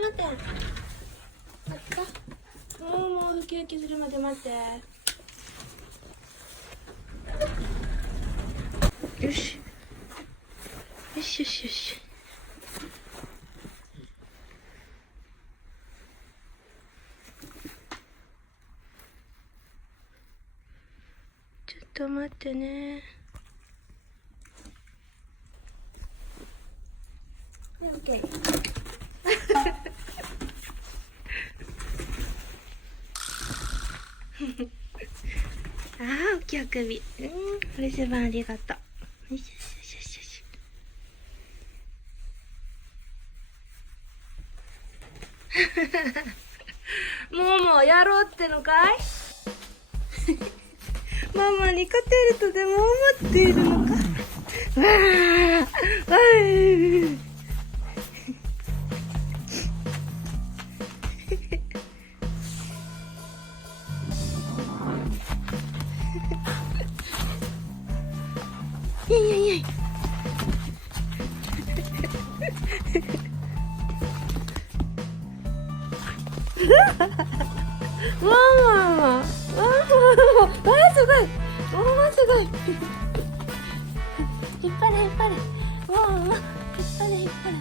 待って。もうウキウキするまで待って。よし。よしよしよし。ちょっと待ってね。オッケー。ああ、大きいあくび。お留守番ありがとう。よしよしよしよし。もうやろうってのかい？ママに勝てるとでも思っているのか？わあ、わい。いやいやいや。わあ、すごい。すごい。引っ張れ引っ張れ。引っ張れ引っ張れ。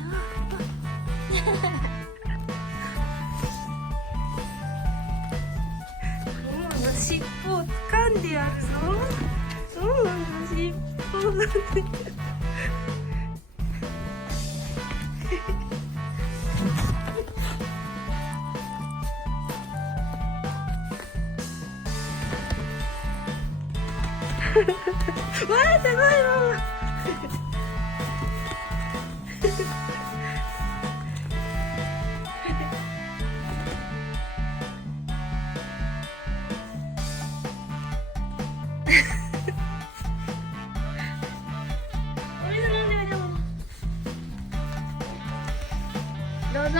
ママの尻尾を掴んでやるぞ。ママの尻尾を。わあ、すごいママ。お水飲んでみても。どうぞ。